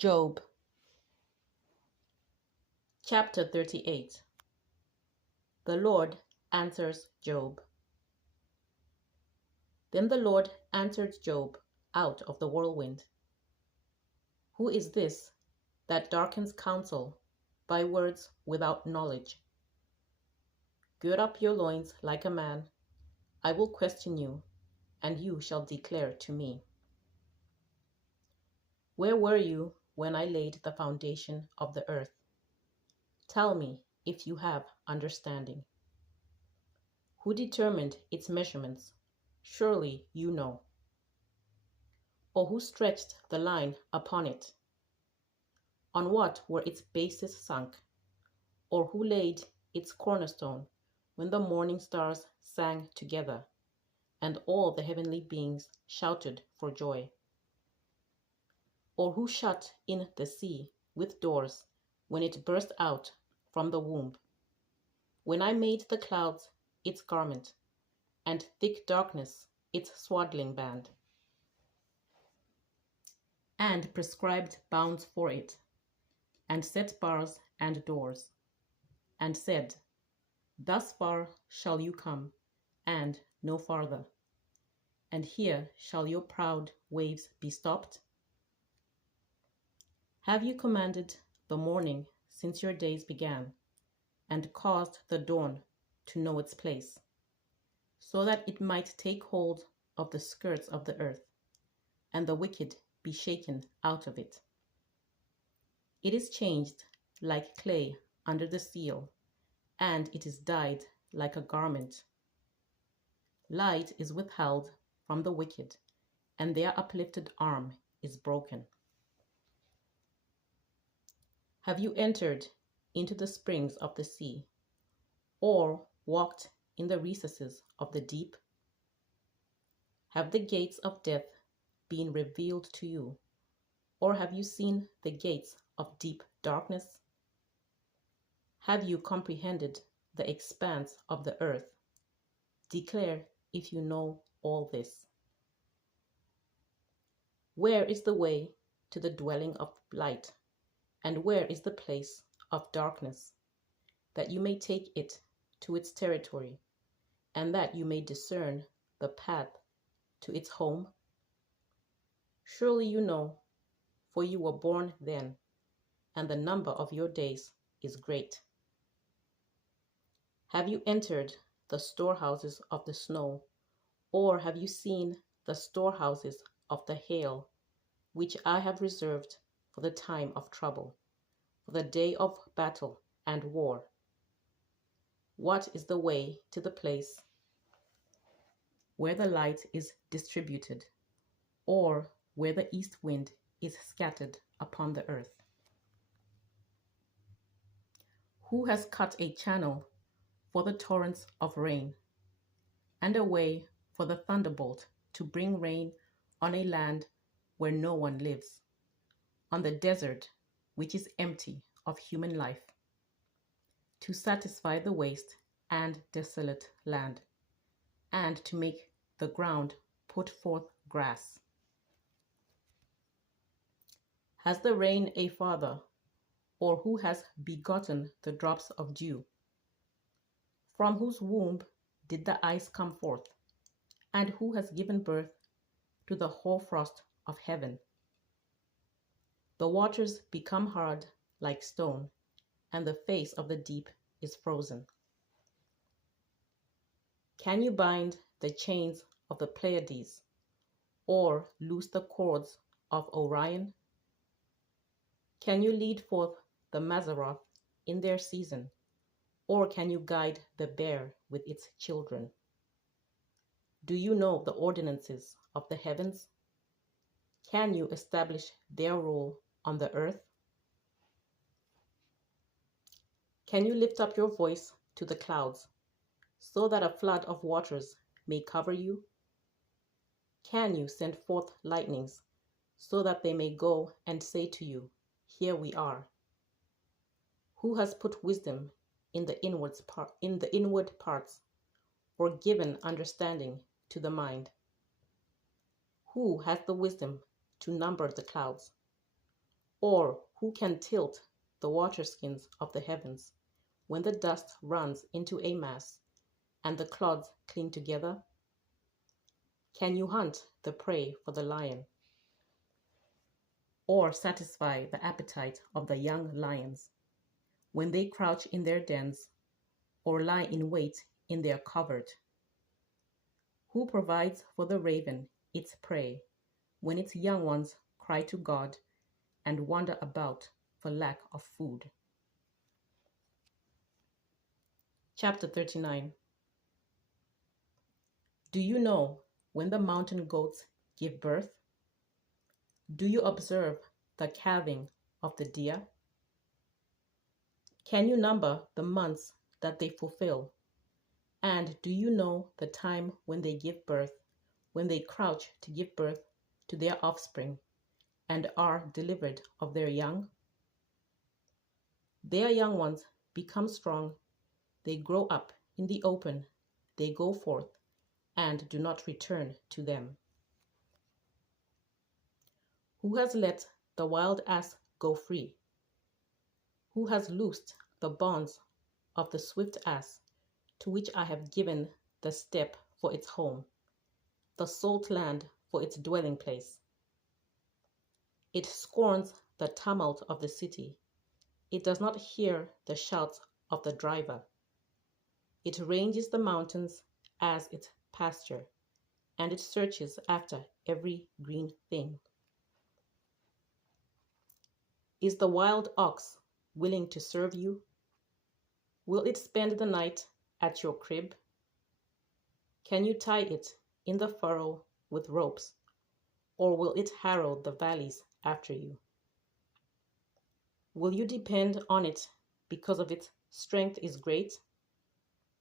Job chapter 38. The Lord answers Job. Then the Lord answered Job out of the whirlwind. Who is this that darkens counsel by words without knowledge? Gird up your loins like a man. I will question you, and you shall declare to me. Where were you when I laid the foundation of the earth? Tell me if you have understanding. Who determined its measurements? Surely you know. Or who stretched the line upon it? On what were its bases sunk? Or who laid its cornerstone when the morning stars sang together, and all the heavenly beings shouted for joy? Or who shut in the sea with doors when it burst out from the womb? When I made the clouds its garment, and thick darkness its swaddling band, and prescribed bounds for it, and set bars and doors, and said, Thus far shall you come, and no farther, and here shall your proud waves be stopped? Have you commanded the morning since your days began, and caused the dawn to know its place, so that it might take hold of the skirts of the earth, and the wicked be shaken out of it? It is changed like clay under the seal, and it is dyed like a garment. Light is withheld from the wicked, and their uplifted arm is broken. Have you entered into the springs of the sea, or walked in the recesses of the deep? Have the gates of death been revealed to you, or have you seen the gates of deep darkness? Have you comprehended the expanse of the earth? Declare if you know all this. Where is the way to the dwelling of light, and where is the place of darkness, that you may take it to its territory, and that you may discern the path to its home? Surely you know, for you were born then, and the number of your days is great. Have you entered the storehouses of the snow, or have you seen the storehouses of the hail, which I have reserved for the time of trouble, for the day of battle and war? What is the way to the place where the light is distributed, or where the east wind is scattered upon the earth? Who has cut a channel for the torrents of rain, and a way for the thunderbolt to bring rain on a land where no one lives, on the desert which is empty of human life, to satisfy the waste and desolate land, and to make the ground put forth grass? Has the rain a father, or who has begotten the drops of dew? From whose womb did the ice come forth, and who has given birth to the hoarfrost of heaven? The waters become hard like stone, and the face of the deep is frozen. Can you bind the chains of the Pleiades, or loose the cords of Orion? Can you lead forth the Mazzaroth in their season, or can you guide the bear with its children? Do you know the ordinances of the heavens? Can you establish their rule on the earth? Can you lift up your voice to the clouds, so that a flood of waters may cover you? Can you send forth lightnings, so that they may go and say to you, Here we are? Who has put wisdom in the inward parts, or given understanding to the mind? Who has the wisdom to number the clouds, Or who can tilt the waterskins of the heavens when the dust runs into a mass and the clods cling together? Can you hunt the prey for the lion, or satisfy the appetite of the young lions when they crouch in their dens or lie in wait in their covert? Who provides for the raven its prey when its young ones cry to God and wander about for lack of food? Chapter 39. Do you know when the mountain goats give birth? Do you observe the calving of the deer? Can you number the months that they fulfill? And do you know the time when they give birth, when they crouch to give birth to their offspring and are delivered of their young? Their young ones become strong, they grow up in the open, they go forth and do not return to them. Who has let the wild ass go free? Who has loosed the bonds of the swift ass, to which I have given the steppe for its home, the salt land for its dwelling place? It scorns the tumult of the city. It does not hear the shouts of the driver. It ranges the mountains as its pasture, and it searches after every green thing. Is the wild ox willing to serve you? Will it spend the night at your crib? Can you tie it in the furrow with ropes, or will it harrow the valleys after you? Will you depend on it because of its strength is great?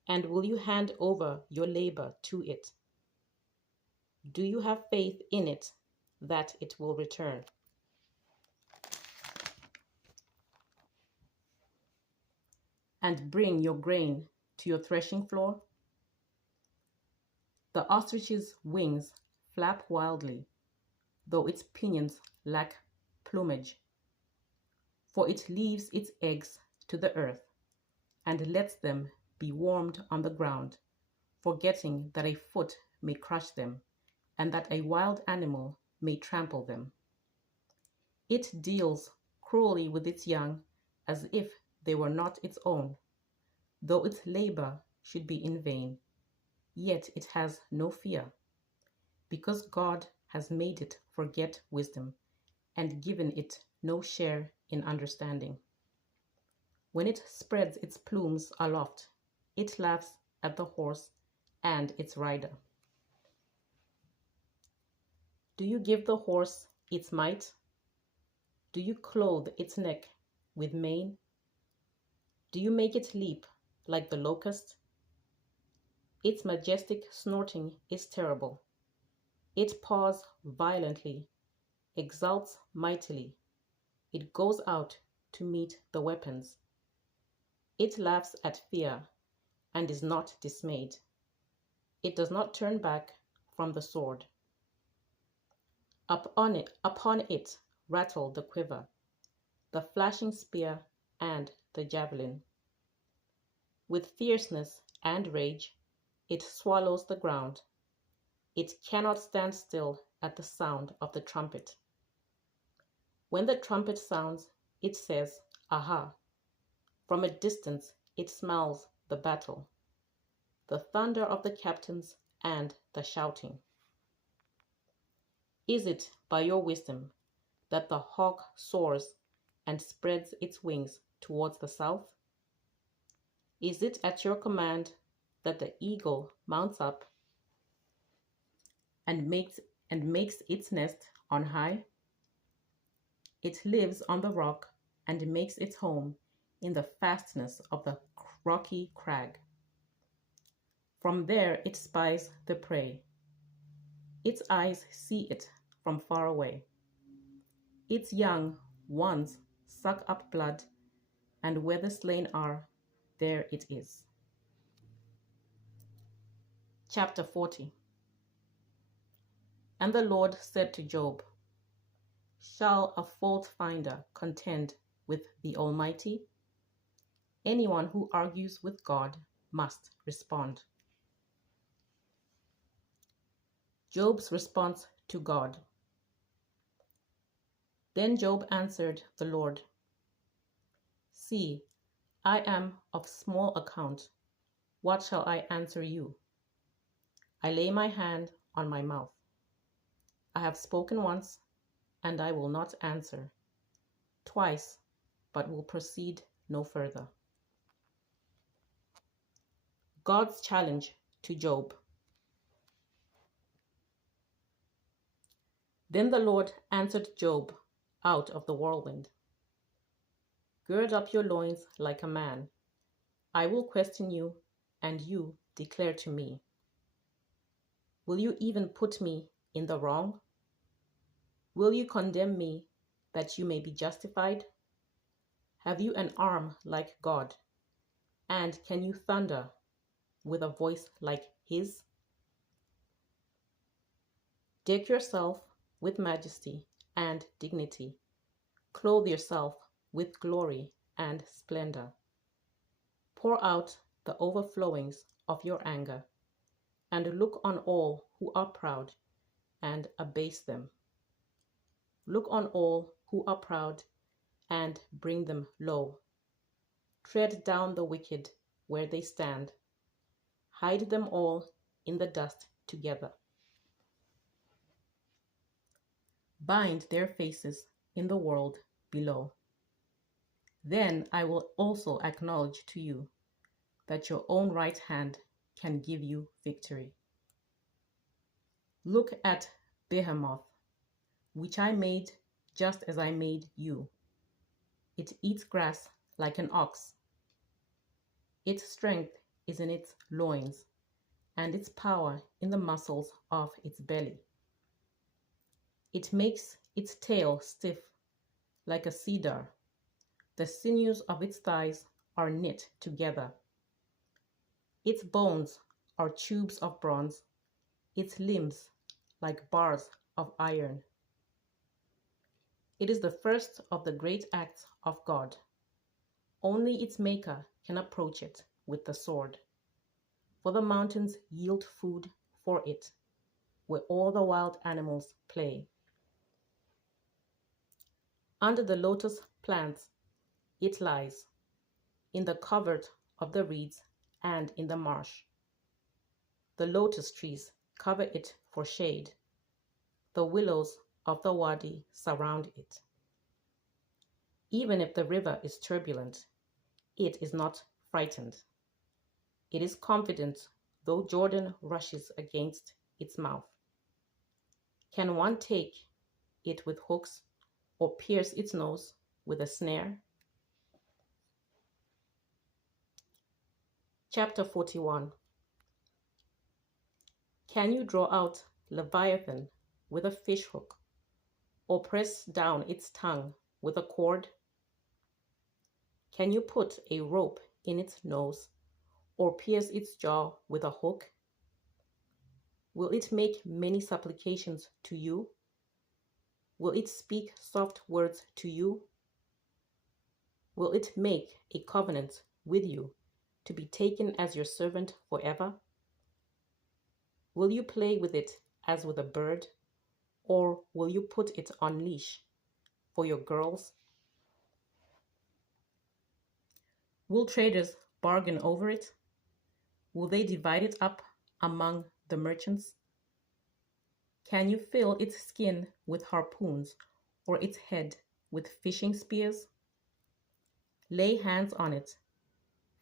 And will you hand over your labor to it? Do you have faith in it that it will return? And bring your grain to your threshing floor? The ostrich's wings flap wildly, though its pinions lack plumage, for it leaves its eggs to the earth and lets them be warmed on the ground, forgetting that a foot may crush them and that a wild animal may trample them. It deals cruelly with its young as if they were not its own, though its labor should be in vain, yet it has no fear, because God has made it forget wisdom and given it no share in understanding. When it spreads its plumes aloft, it laughs at the horse and its rider. Do you give the horse its might? Do you clothe its neck with mane? Do you make it leap like the locust? Its majestic snorting is terrible. It paws violently, exults mightily. It goes out to meet the weapons. It laughs at fear and is not dismayed. It does not turn back from the sword. Upon it rattle the quiver, the flashing spear, and the javelin. With fierceness and rage, it swallows the ground. It cannot stand still at the sound of the trumpet. When the trumpet sounds, it says, "Aha!" From a distance, it smells the battle, the thunder of the captains and the shouting. Is it by your wisdom that the hawk soars and spreads its wings towards the south? Is it at your command that the eagle mounts up and makes its nest on high? It lives on the rock and makes its home in the fastness of the rocky crag. From there it spies the prey. Its eyes see it from far away. Its young ones suck up blood, and where the slain are, there it is. Chapter 40. And the Lord said to Job, Shall a fault finder contend with the Almighty? Anyone who argues with God must respond. Job's response to God. Then Job answered the Lord, "See, I am of small account. What shall I answer you? I lay my hand on my mouth. I have spoken once, and I will not answer. Twice, but will proceed no further." God's challenge to Job. Then the Lord answered Job out of the whirlwind. "Gird up your loins like a man. I will question you, and you declare to me. Will you even put me in the wrong? Will you condemn me that you may be justified? Have you an arm like God? And can you thunder with a voice like his? Deck yourself with majesty and dignity. Clothe yourself with glory and splendor. Pour out the overflowings of your anger, and look on all who are proud and abase them. Look on all who are proud and bring them low. Tread down the wicked where they stand. Hide them all in the dust together. Bind their faces in the world below. Then I will also acknowledge to you that your own right hand can give you victory. Look at Behemoth, which I made just as I made you. It eats grass like an ox. Its strength is in its loins, and its power in the muscles of its belly. It makes its tail stiff like a cedar. The sinews of its thighs are knit together. Its bones are tubes of bronze, its limbs like bars of iron. It is the first of the great acts of God. Only its maker can approach it with the sword. For the mountains yield food for it, where all the wild animals play. Under the lotus plants it lies, in the covert of the reeds and in the marsh. The lotus trees cover it for shade. The willows of the wadi surround it. Even if the river is turbulent, it is not frightened. It is confident, though Jordan rushes against its mouth. Can one take it with hooks or pierce its nose with a snare? Chapter 41. Can you draw out Leviathan with a fishhook, or press down its tongue with a cord? Can you put a rope in its nose, or pierce its jaw with a hook? Will it make many supplications to you? Will it speak soft words to you? Will it make a covenant with you to be taken as your servant forever? Will you play with it as with a bird, or will you put it on leash for your girls? Will traders bargain over it? Will they divide it up among the merchants? Can you fill its skin with harpoons, or its head with fishing spears? Lay hands on it.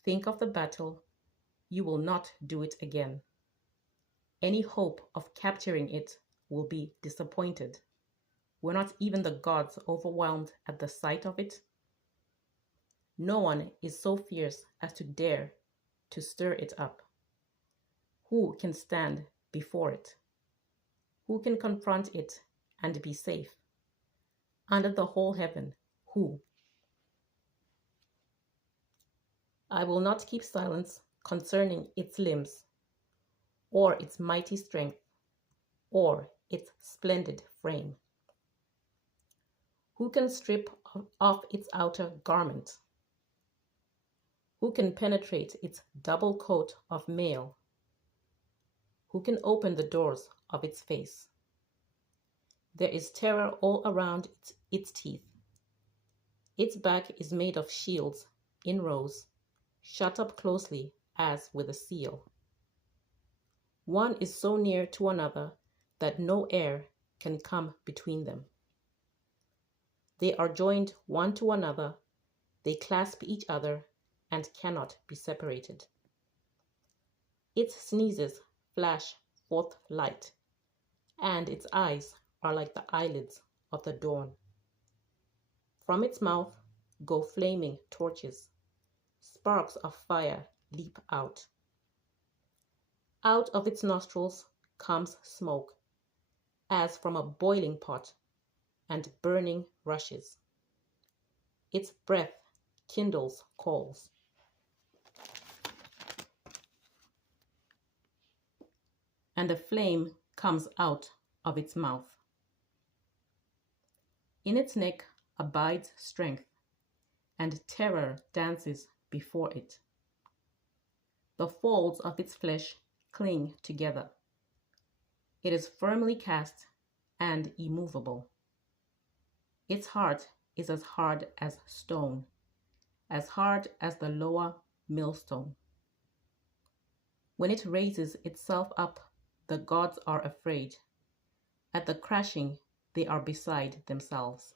Think of the battle. You will not do it again. Any hope of capturing it will be disappointed. Were not even the gods overwhelmed at the sight of it? No one is so fierce as to dare to stir it up. Who can stand before it? Who can confront it and be safe? Under the whole heaven, who? I will not keep silence concerning its limbs, or its mighty strength, or its splendid frame. Who can strip off its outer garment? Who can penetrate its double coat of mail? Who can open the doors of its face? There is terror all around its teeth. Its back is made of shields in rows, shut up closely as with a seal. One is so near to another that no air can come between them. They are joined one to another, they clasp each other and cannot be separated. Its sneezes flash forth light, and its eyes are like the eyelids of the dawn. From its mouth go flaming torches. Sparks of fire leap out. Out of its nostrils comes smoke, as from a boiling pot, and burning rushes. Its breath kindles coals. And a flame comes out of its mouth. In its neck abides strength, and terror dances before it. The folds of its flesh cling together. It is firmly cast and immovable. Its heart is as hard as stone, as hard as the lower millstone. When it raises itself up, the gods are afraid. At the crashing, they are beside themselves.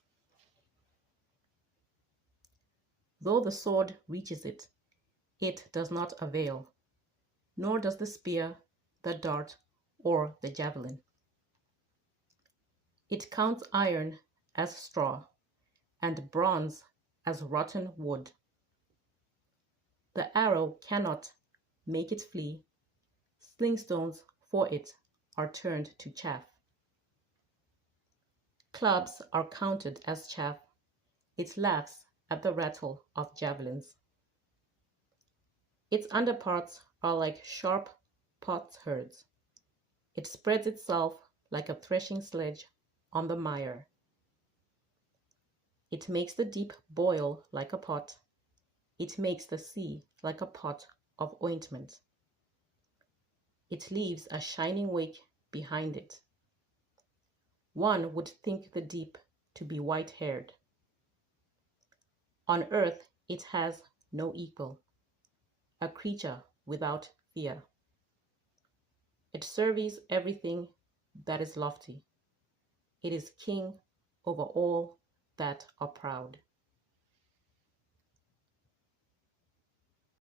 Though the sword reaches it, it does not avail, nor does the spear, the dart, or the javelin. It counts iron as straw, and bronze as rotten wood. The arrow cannot make it flee. Slingstones for it are turned to chaff. Clubs are counted as chaff. It laughs at the rattle of javelins. Its underparts are like sharp potsherds. It spreads itself like a threshing sledge on the mire. It makes the deep boil like a pot. It makes the sea like a pot of ointment. It leaves a shining wake behind it. One would think the deep to be white-haired. On earth it has no equal, a creature without fear. It surveys everything that is lofty. It is king over all that are proud.